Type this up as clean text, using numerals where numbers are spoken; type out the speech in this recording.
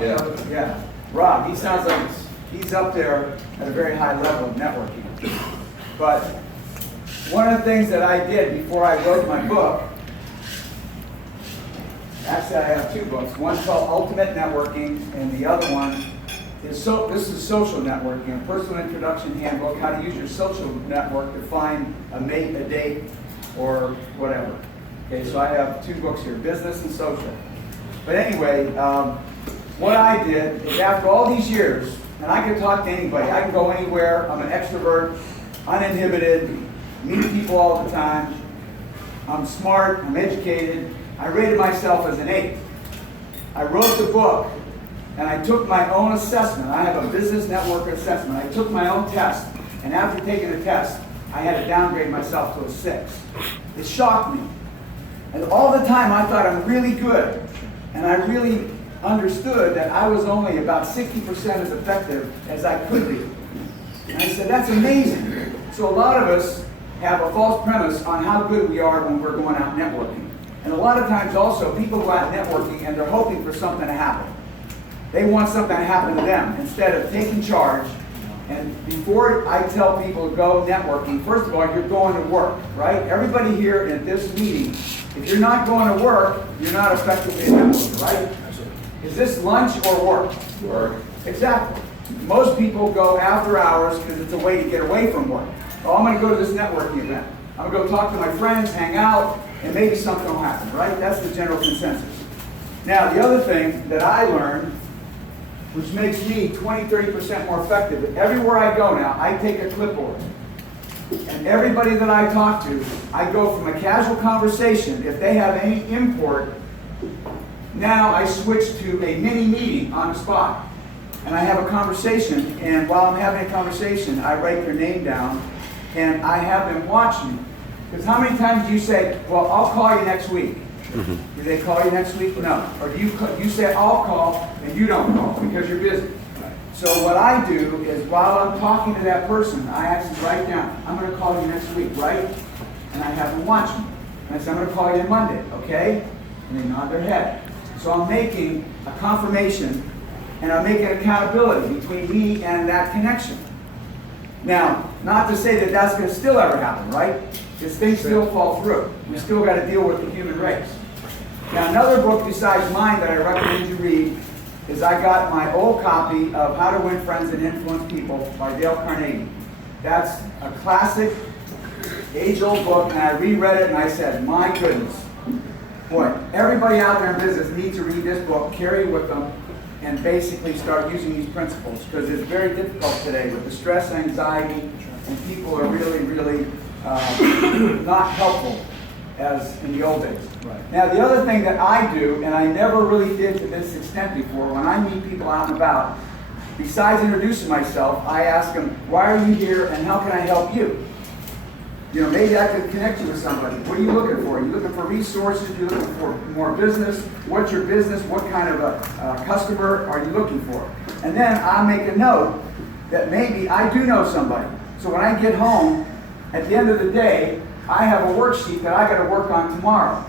Rob. Yeah. Rob, he sounds like he's up there at a very high level of networking. But one of the things that I did before I wrote my book, actually I have two books. One's called Ultimate Networking, and the other one is this is Social Networking, a personal introduction handbook, how to use your social network to find a mate, a date, or whatever. Okay, so I have two books here, Business and Social. But anyway, what I did is after all these years, and I can talk to anybody, I can go anywhere, I'm an extrovert, uninhibited, meet people all the time, I'm smart, I'm educated, I rated myself as an 8. I wrote the book, and I took my own assessment. I have a business network assessment. I took my own test, and after taking the test, I had to downgrade myself to a 6. It shocked me. And all the time I thought I'm really good, and I really understood that I was only about 60% as effective as I could be. And I said, that's amazing. So a lot of us have a false premise on how good we are when we're going out networking. And a lot of times also, people go out networking and they're hoping for something to happen. They want something to happen to them instead of taking charge. And before I tell people to go networking, first of all, you're going to work, right? Everybody here at this meeting, if you're not going to work, you're not effectively a networker, right? Is this lunch or work? Work. Exactly. Most people go after hours because it's a way to get away from work. Oh, I'm going to go to this networking event. I'm going to go talk to my friends, hang out, and maybe something will happen, right? That's the general consensus. Now, the other thing that I learned, which makes me 20-30% more effective, everywhere I go now, I take a clipboard. And everybody that I talk to, I go from a casual conversation, if they have any import, now I switch to a mini meeting on the spot. And I have a conversation, and while I'm having a conversation, I write their name down, and I have them watch me. Because how many times do you say, well, I'll call you next week? Mm-hmm. Do they call you next week? No. Or do you say, I'll call, and you don't call because you're busy. So what I do is while I'm talking to that person, I actually write down, I'm going to call you next week, right? And I have them watch me. And I say, I'm going to call you on Monday, okay? And they nod their head. So I'm making a confirmation, and I'm making accountability between me and that connection. Now, not to say that that's going to still ever happen, right? Because things still fall through. We still got to deal with the human race. Now, another book besides mine that I recommend you read is I got my old copy of How to Win Friends and Influence People by Dale Carnegie. That's a classic, age-old book, and I reread it and I said, my goodness. Boy, everybody out there in business needs to read this book, carry it with them, and basically start using these principles, because it's very difficult today with the stress, anxiety, and people are really not helpful as in the old days. Right. Now, the other thing that I do, and I never really did to this extent before, when I meet people out and about, besides introducing myself, I ask them, why are you here and how can I help you? You know, maybe I could connect you with somebody. What are you looking for? Are you looking for resources? Are you looking for more business? What's your business? What kind of a customer are you looking for? And then I make a note that maybe I do know somebody. So when I get home, at the end of the day, I have a worksheet that I got to work on tomorrow.